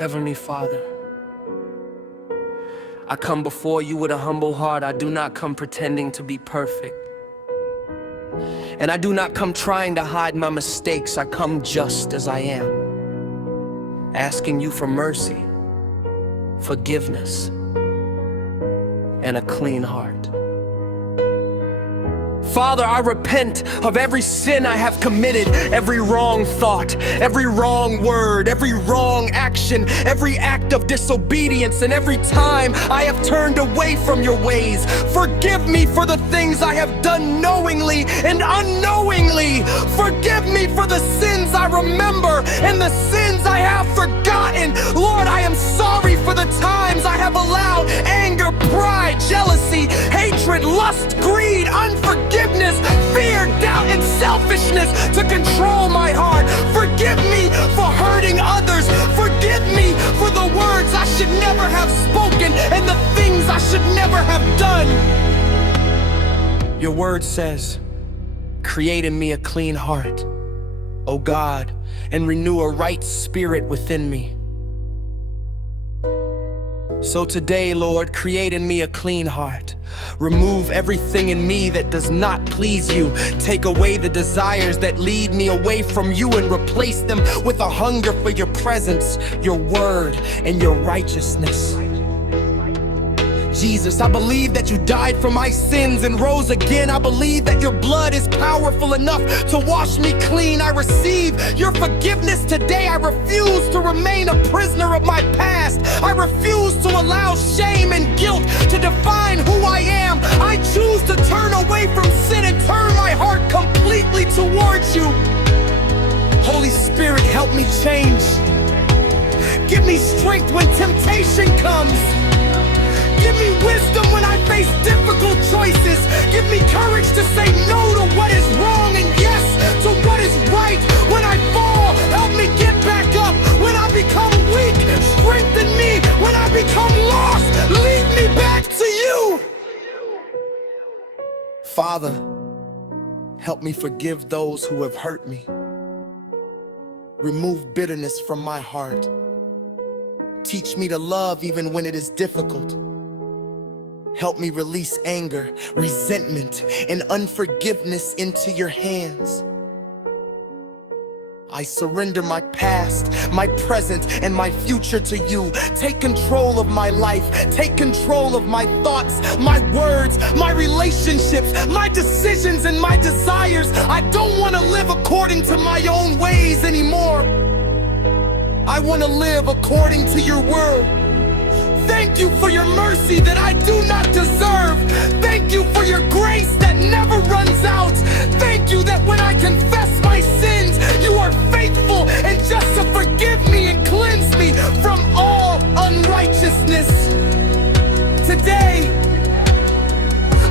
Heavenly Father, I come before you with a humble heart. I do not come pretending to be perfect. And I do not come trying to hide my mistakes. I come just as I am, asking you for mercy, forgiveness, and a clean heart. Father, I repent of every sin I have committed, every wrong thought, every wrong word, every wrong action, every act of disobedience, and every time I have turned away from your ways. Forgive me for the things I have done knowingly and unknowingly. Forgive me for the sins I remember and the sins I have forgotten. Lord, I am sorry for the times I have allowed anger, pride, jealousy, hatred, lust, greed, unforgiveness, fear, doubt, and selfishness to control my heart. Forgive me for hurting others. Forgive me for the words I should never have spoken and the things I should never have done. Your word says, create in me a clean heart, O God, and renew a right spirit within me. So today, Lord, create in me a clean heart. Remove everything in me that does not please you. Take away the desires that lead me away from you and replace them with a hunger for your presence, your word, and your righteousness. Jesus, I believe that you died for my sins and rose again. I believe that your blood is powerful enough to wash me clean. I receive your forgiveness today. I refuse to remain a prisoner of my past. I refuse to allow shame and guilt to define who I am. I choose to turn away from sin and turn my heart completely towards you. Holy Spirit, help me change. Give me strength when temptation comes. Give me wisdom when I face difficult choices. Give me courage to say no to what is wrong and yes to what is right. When I fall, help me get back up. When I become weak, strengthen me. When I become lost, lead me back to you. Father, help me forgive those who have hurt me. Remove bitterness from my heart. Teach me to love even when it is difficult. Help me release anger, resentment, and unforgiveness into your hands. I surrender my past, my present, and my future to you. Take control of my life. Take control of my thoughts, my words, my relationships, my decisions, and my desires. I don't want to live according to my own ways anymore. I want to live according to your word. Thank you for your mercy that I do not deserve. Thank you for your grace that never runs out. Thank you that when I confess my sins, you are faithful and just to forgive me and cleanse me from all unrighteousness. Today,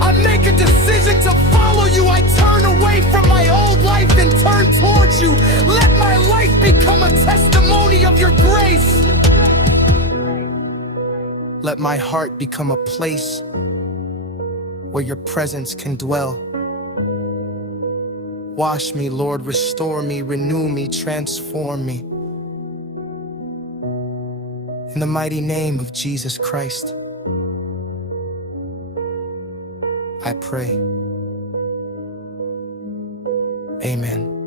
I make a decision to follow you. I turn away from my old life and turn towards you. Let my life become a testimony of your grace. Let my heart become a place where your presence can dwell. Wash me, Lord, restore me, renew me, transform me. In the mighty name of Jesus Christ, I pray. Amen.